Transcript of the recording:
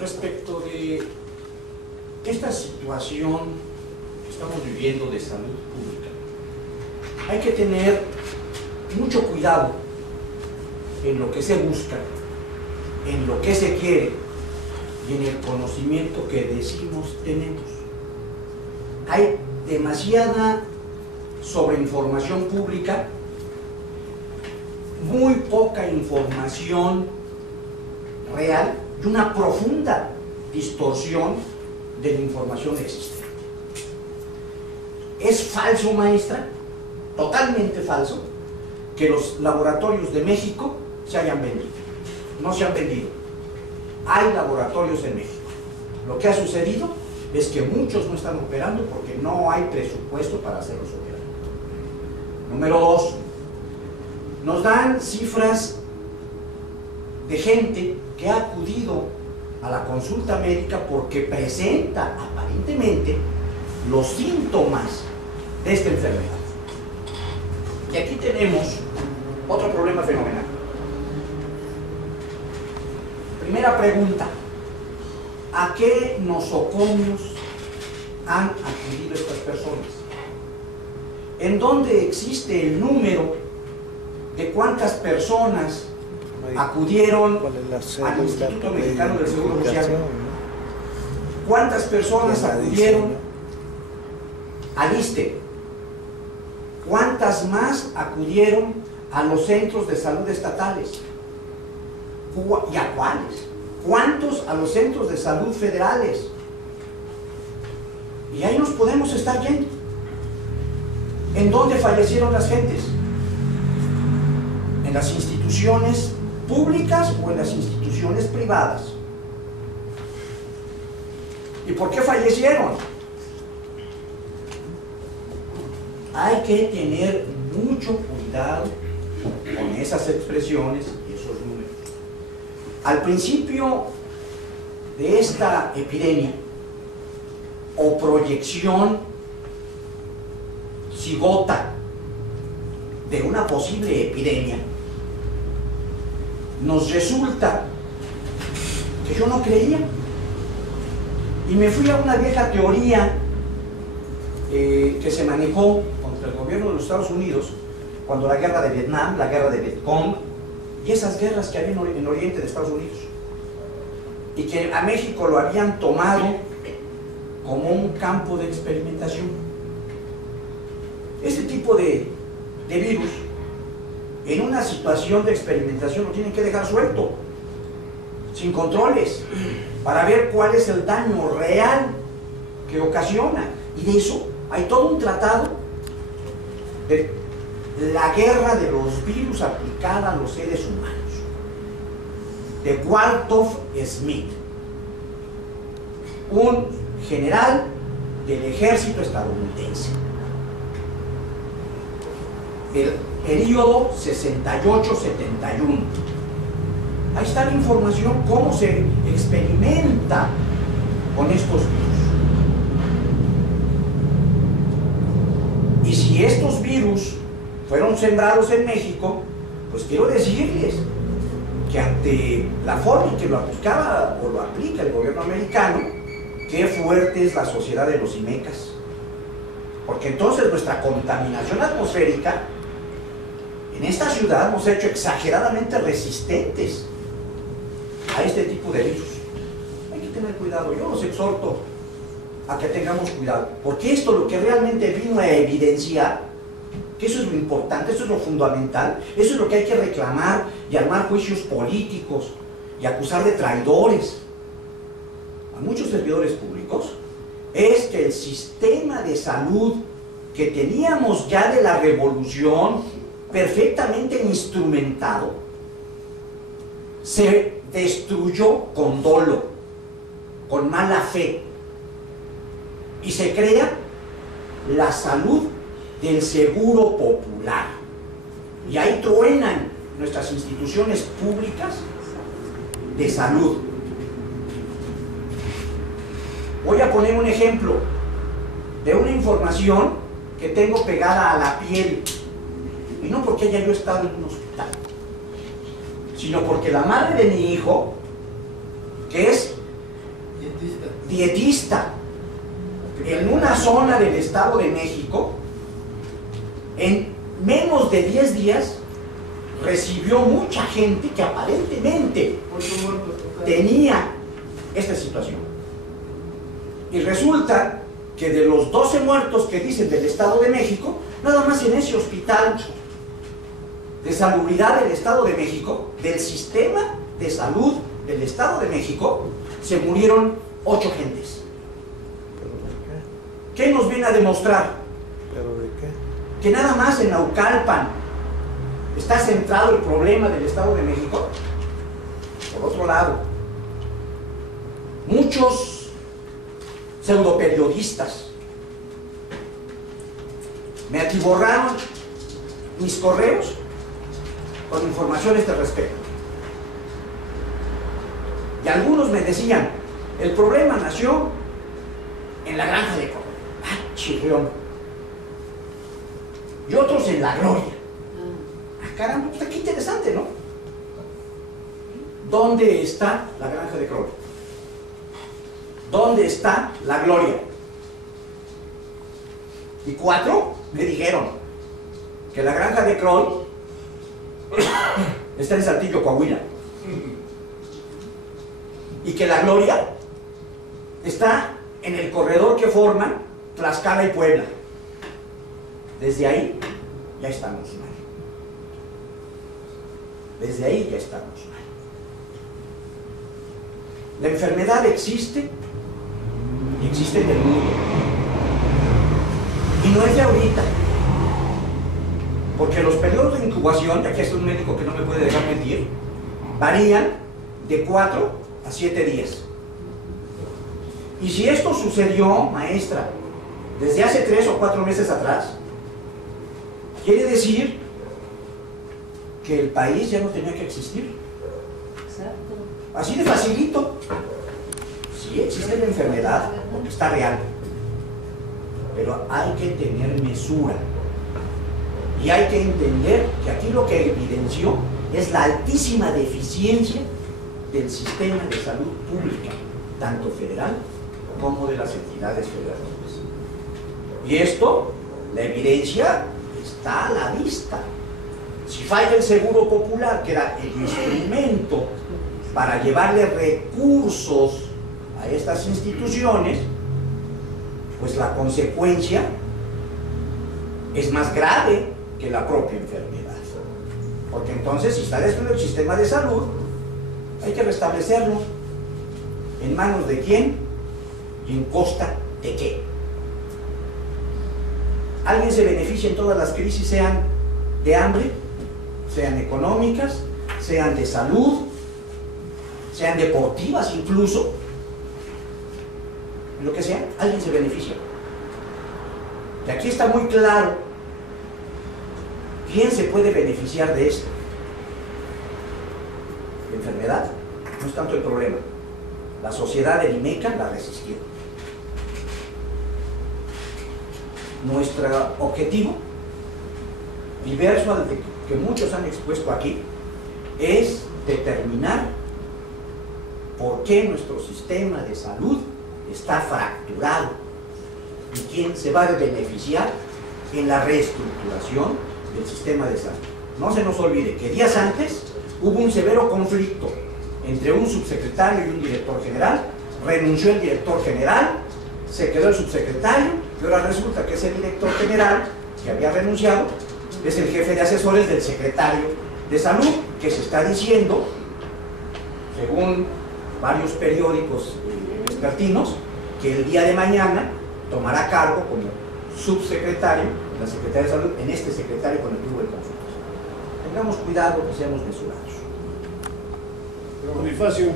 respecto de esta situación que estamos viviendo de salud pública, hay que tener mucho cuidado en lo que se busca, en lo que se quiere y en el conocimiento que decimos tenemos. Hay demasiada sobreinformación pública, muy poca información real y una profunda distorsión de la información existente. Es falso, maestra, totalmente falso, que los laboratorios de México se hayan vendido. No se han vendido. Hay laboratorios en México. Lo que ha sucedido es que muchos no están operando porque no hay presupuesto para hacerlos operar. Número dos, nos dan cifras de gente que ha acudido a la consulta médica porque presenta aparentemente los síntomas de esta enfermedad. Y aquí tenemos otro problema fenomenal. Primera pregunta: ¿a qué nosocomios han acudido estas personas? ¿En dónde existe el número de cuántas personas acudieron al Instituto Mexicano del Seguro Social? ¿Cuántas personas acudieron al ISSSTE? ¿Cuántas más acudieron a los centros de salud estatales? ¿Y a cuáles? ¿Cuántos a los centros de salud federales? Y ahí nos podemos estar yendo. ¿En dónde fallecieron las gentes? ¿En las instituciones públicas o en las instituciones privadas? ¿Y por qué fallecieron? Hay que tener mucho cuidado con esas expresiones y esos números. Al principio de esta epidemia o proyección cigota de una posible epidemia, nos resulta que yo no creía y me fui a una vieja teoría que se manejó contra el gobierno de los Estados Unidos cuando la guerra de Vietnam, la guerra de Vietcong y esas guerras que había en Oriente de Estados Unidos, y que a México lo habían tomado como un campo de experimentación. Este tipo de virus, en una situación de experimentación, lo tienen que dejar suelto, sin controles, para ver cuál es el daño real que ocasiona. Y de eso hay todo un tratado de la guerra de los virus aplicada a los seres humanos, de Walthoff Smith, un general del ejército estadounidense, del periodo 68-71. Ahí está la información, cómo se experimenta con estos virus. Y si estos virus fueron sembrados en México, pues quiero decirles que ante la forma en que lo aplicaba o lo aplica el gobierno americano, qué fuerte es la sociedad de los IMECAS. Porque entonces nuestra contaminación atmosférica en esta ciudad nos ha hecho exageradamente resistentes a este tipo de virus. Hay que tener cuidado. Yo los exhorto a que tengamos cuidado, porque esto lo que realmente vino a evidenciar, que eso es lo importante, eso es lo fundamental, eso es lo que hay que reclamar y armar juicios políticos y acusar de traidores a muchos servidores públicos, es que el sistema de salud que teníamos ya de la revolución perfectamente instrumentado se destruyó con dolo, con mala fe, y se crea la salud del seguro popular. Y ahí truenan nuestras instituciones públicas de salud. Voy a poner un ejemplo de una información que tengo pegada a la piel, y no porque haya yo estado en un hospital, sino porque la madre de mi hijo, que es una zona del Estado de México, en menos de 10 días, recibió mucha gente que aparentemente tenía esta situación. Y resulta que de los 12 muertos que dicen del Estado de México, nada más en ese hospital de salubridad del Estado de México, del sistema de salud del Estado de México, se murieron 8 gentes. ¿Qué nos viene a demostrar? ¿Pero de qué? Que nada más en Naucalpan está centrado el problema del Estado de México. Por otro lado, muchos pseudoperiodistas me atiborraron mis correos con información a este respecto. Y algunos me decían, el problema nació en la granja de Córdoba. ¡Ah, chirrión! Y otros en La Gloria. ¡Ah, caramba! Pues qué interesante, ¿no? ¿Dónde está la granja de Crowley? ¿Dónde está La Gloria? Y 4 me dijeron que la granja de Crowley está en Saltillo, Coahuila. Y que La Gloria está en el corredor que forman Tlaxcala y Puebla. Desde ahí ya estamos mal. Desde ahí ya estamos mal. La enfermedad existe y existe en el mundo. Y no es de ahorita. Porque los periodos de incubación, aquí está un médico que no me puede dejar mentir, varían de 4 a 7 días. Y si esto sucedió, maestra, desde hace 3 o 4 meses atrás, quiere decir que el país ya no tenía que existir. Exacto. Así de facilito. Sí existe la enfermedad, porque está real. Pero hay que tener mesura. Y hay que entender que aquí lo que evidenció es la altísima deficiencia del sistema de salud pública, tanto federal como de las entidades federativas. Y esto, la evidencia está a la vista. Si falla el seguro popular, que era el instrumento para llevarle recursos a estas instituciones, pues la consecuencia es más grave que la propia enfermedad. Porque entonces, si está destruido el sistema de salud, hay que restablecerlo. ¿En manos de quién? ¿Y en costa de qué? ¿Alguien se beneficia en todas las crisis, sean de hambre, sean económicas, sean de salud, sean deportivas incluso? Lo que sea, alguien se beneficia. Y aquí está muy claro quién se puede beneficiar de esto. La enfermedad no es tanto el problema. La sociedad del IMECA la resistió. Nuestro objetivo, diverso al que muchos han expuesto aquí, es determinar por qué nuestro sistema de salud está fracturado y quién se va a beneficiar en la reestructuración del sistema de salud. No se nos olvide que días antes hubo un severo conflicto entre un subsecretario y un director general. Renunció el director general, se quedó el subsecretario, y ahora resulta que ese director general que había renunciado es el jefe de asesores del secretario de salud, que se está diciendo, según varios periódicos vespertinos, que el día de mañana tomará cargo como subsecretario de la Secretaría de Salud en este secretario con el que hubo el conflicto. Tengamos cuidado, que seamos mesurados. Bonifacio.